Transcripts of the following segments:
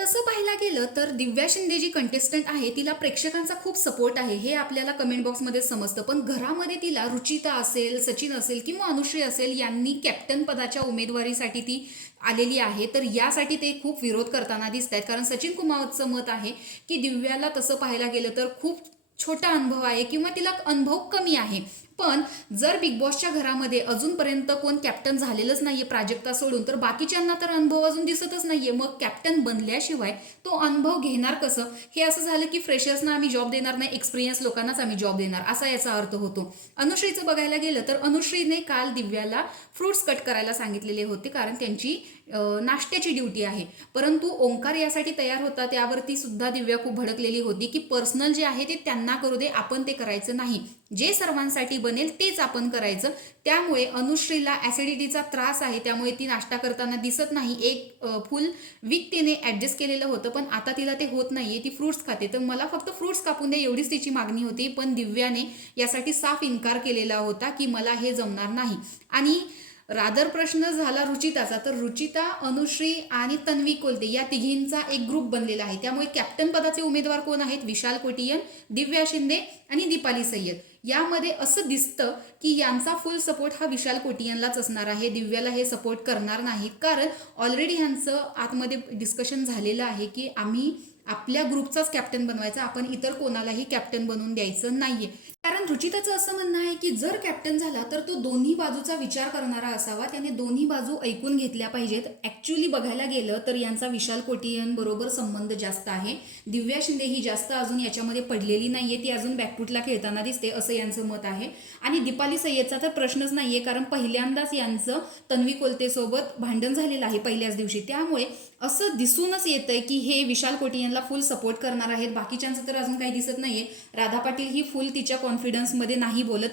तसं पाहायला गेलं तर दिव्या शिंदे जी कंटेस्टंट आहे तिला प्रेक्षकांचा खूप सपोर्ट आहे हे आपल्याला कमेंट बॉक्समध्ये समजतं. पण घरामध्ये तिला रुचिता असेल, सचिन असेल किंवा अनुश्री असेल यांनी कॅप्टन पदाच्या उमेदवारीसाठी ती आलेली आहे. तर यासाठी ते खूप विरोध करताना दिसत आहेत. कारण सचिन कुमारचं मत आहे की दिव्याला तसं पाहायला गेलं तर खूप छोटा अनुभव आहे किंवा तिला अनुभव कमी आहे. पण जर बिग बॉसच्या घरामध्ये अजूनपर्यंत कोण कॅप्टन झालेलंच नाहीये प्राजक्ता सोडून, तर बाकीच्यांना तर अनुभव अजून दिसतच नाहीये. मग कॅप्टन बनल्याशिवाय तो अनुभव घेणार कसं? हे असं झालं की फ्रेशर्सना आम्ही जॉब देणार नाही, एक्सपिरियन्स लोकांनाच आम्ही जॉब देणार, असा याचा अर्थ होतो. अनुश्रीचं बघायला गेलं तर अनुश्रीने काल दिव्याला फ्रुट्स कट करायला सांगितलेले होते कारण त्यांची नाश्त्याची ड्युटी आहे. परंतु ओंकार यासाठी तयार होता, त्यावरती सुद्धा दिव्या खूप भडकलेली होती की पर्सनल जे आहे ते त्यांना करू दे, आपण ते करायचं नाही, जे सर्वांसाठी बनेल तेच आपण करायचं. त्यामुळे अनुश्रीला ॲसिडिटीचा त्रास आहे, त्यामुळे ती नाश्ता करताना दिसत नाही. एक फुल वीक तिने ॲडजस्ट केलेलं होतं, पण आता तिला ते होत नाहीये, ती फ्रुट्स खाते. तर मला फक्त फ्रुट्स कापून दे एवढीच तिची मागणी होती. पण दिव्याने यासाठी साफ इन्कार केलेला होता की मला हे जमणार नाही. आणि रादर प्रश्न झाला रुचिताचा, तर रुचिता, अनुश्री आणि तन्वी कोलते या तिघींचा एक ग्रुप बनलेला आहे. त्यामुळे कॅप्टन पदाचे उमेदवार कोण आहेत? विशाल कोटियन, दिव्या शिंदे आणि दीपाली सय्यद. यामध्ये असं दिसतं की यांचा फुल सपोर्ट हा विशाल कोटियनलाच असणार आहे. दिव्याला हे सपोर्ट करणार नाहीत, कारण ऑलरेडी ह्यांचं आतमध्ये डिस्कशन झालेलं आहे की आम्ही आपल्या ग्रुपचाच कॅप्टन बनवायचा, आपण इतर कोणालाही कॅप्टन बनवून द्यायचं नाहीये. कारण रुचिताचं असं म्हणणं आहे की जर कॅप्टन झाला तर तो दोन्ही बाजूचा विचार करणारा असावा, त्याने दोन्ही बाजू ऐकून घेतल्या पाहिजेत. ॲक्च्युली बघायला गेलं तर यांचा विशाल कोटियन बरोबर संबंध जास्त आहे. दिव्या शिंदे ही जास्त अजून याच्यामध्ये पडलेली नाहीये, ती अजून बॅकफुटला खेळताना दिसते, असं यांचं मत आहे. आणि दीपाली सय्यदचा तर प्रश्नच नाहीये, कारण पहिल्यांदाच यांचं तन्वी कोलतेसोबत भांडण झालेलं आहे पहिल्याच दिवशी. त्यामुळे असं दिसूनच येतंय की हे विशाल कोटियनला फुल सपोर्ट करणार आहेत. बाकीच्यांचं तर अजून काही दिसत नाहीये. राधा पाटील ही फुल तिच्या कॉन्फिडन्समध्ये नाही बोलत.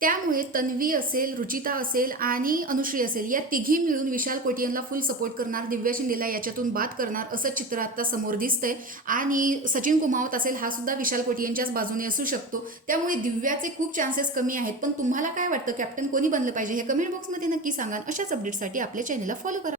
त्यामुळे तन्वी असेल, रुचिता असेल आणि अनुश्री असेल या तिघी मिळून विशाल कोटियनला फुल सपोर्ट करणार, दिव्या शिंदेला याच्यातून बाद करणार, असं चित्र आता समोर दिसतंय. आणि सचिन कुमावत असेल, हा सुद्धा विशाल कोटियनच्याच बाजूने असू शकतो. त्यामुळे दिव्याचे खूप चान्सेस कमी आहेत. पण तुम्हाला काय वाटतं, कॅप्टन कोणी बनलं पाहिजे हे कमेंट बॉक्समध्ये नक्की सांगा. अशाच अपडेट्ससाठी आपल्या चॅनलला फॉलो करा.